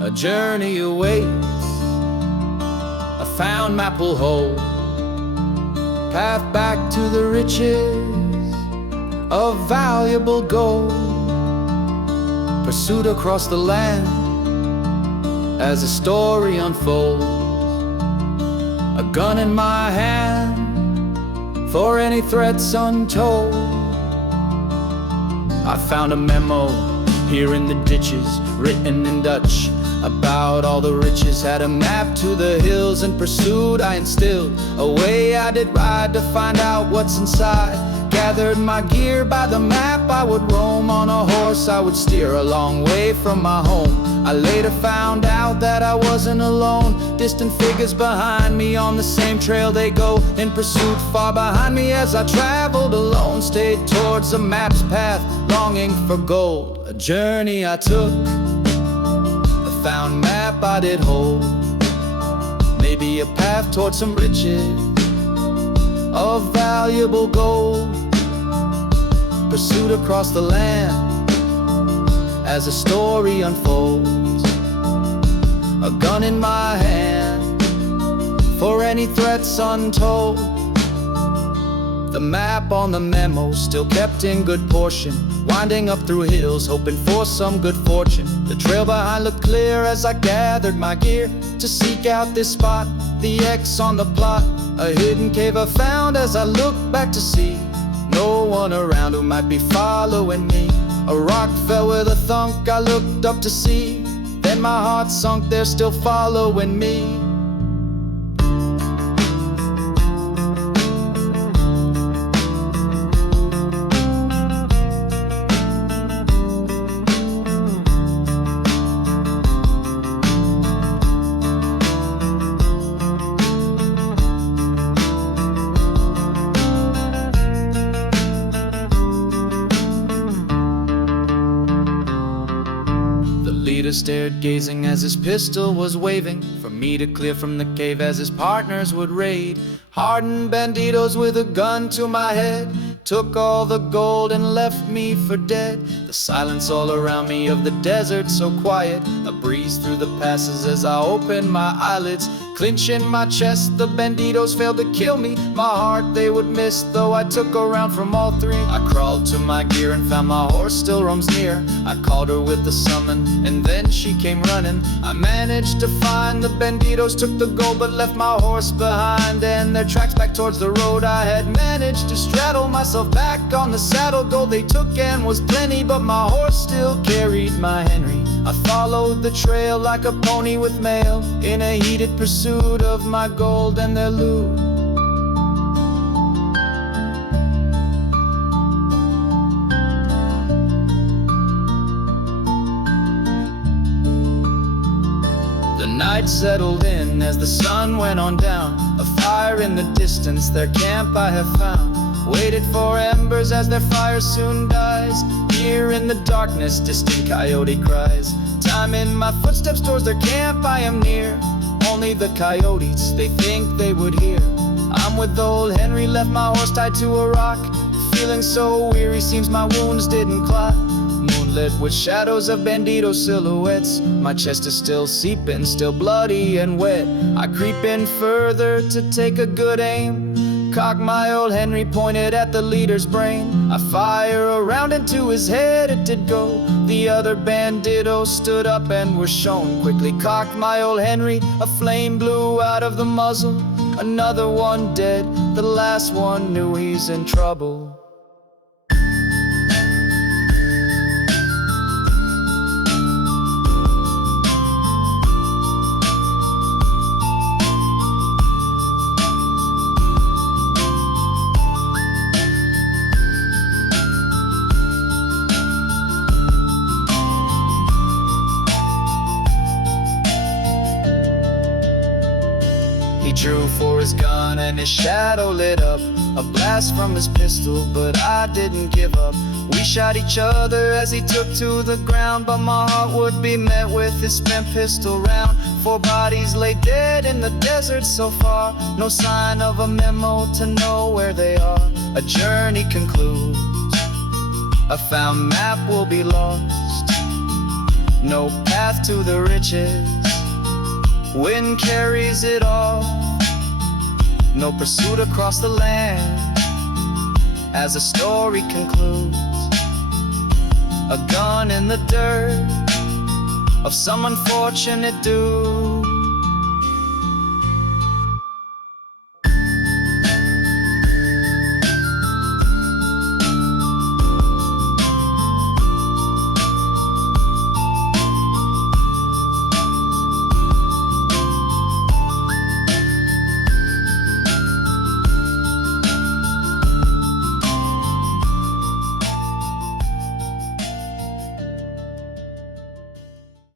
A journey awaits, a found map will hold, path back to the riches of valuable gold. Pursuit across the land as a story unfolds. A gun in my hand for any threats untold. I found a memo here in the ditches, written in Dutch, about all the riches. Had a map to the hills in pursuit I instilled. Away I did ride to find out what's inside. Gathered my gear by the map, I would roam on a horse. I would steer a long way from my home. I later found out that I wasn't alone. Distant figures behind me on the same trail they go in pursuit. Far behind me as I traveled alone, stayed towards the map's path, longing for gold. A journey I took, a found map I did hold. Maybe a path towards some riches of valuable gold. Pursuit across the land as a story unfolds. A gun in my hand for any threats untold. The map on the memo still kept in good portion, winding up through hills, hoping for some good fortune. The trail behind looked clear as I gathered my gear to seek out this spot, the X on the plot. A hidden cave I found as I looked back to see no one around who might be following me. A rock fell with a thunk, I looked up to see. Then my heart sunk, they're still following me. Leader stared, gazing as his pistol was waving for me to clear from the cave as his partners would raid. Hardened banditos with a gun to my head took all the gold and left me for dead. The silence all around me of the desert so quiet, a breeze through the passes as I opened my eyelids. Clenching my chest, the banditos failed to kill me. My heart they would miss, though I took a round from all three. I crawled to my gear and found my horse still roams near. I called her with the summon, and then she came running. I managed to find the banditos, took the gold, but left my horse behind, and their tracks back towards the road. I had managed to straddle myself back on the saddle. Gold they took and was plenty, but my horse still carried my Henry. I followed the trail like a pony with mail, in a heated pursuit of my gold and their loot. The night settled in as the sun went on down. A fire in the distance, their camp I have found. Waited for embers as their fire soon dies. Here in the darkness, distant coyote cries. Time in my footsteps towards their camp, I am near. Only the coyotes, they think they would hear. I'm with old Henry, left my horse tied to a rock. Feeling so weary, seems my wounds didn't clot. Moonlit with shadows of bandito silhouettes. My chest is still seeping, still bloody and wet. I creep in further to take a good aim. Cock my old Henry, pointed at the leader's brain. I fire around into his head, it did go. The other banditos stood up and were shown. Quickly cocked my old Henry, a flame blew out of the muzzle. Another one dead, the last one knew he's in trouble. He drew for his gun and his shadow lit up. A blast from his pistol, but I didn't give up. We shot each other as he took to the ground, but my heart would be met with his spent pistol round. 4 bodies lay dead in the desert so far, no sign of a memo to know where they are. A journey concludes, a found map will be lost. no path to the riches. Wind carries it all, no pursuit across the land. As the story concludes, a gun in the dirt of some unfortunate dude.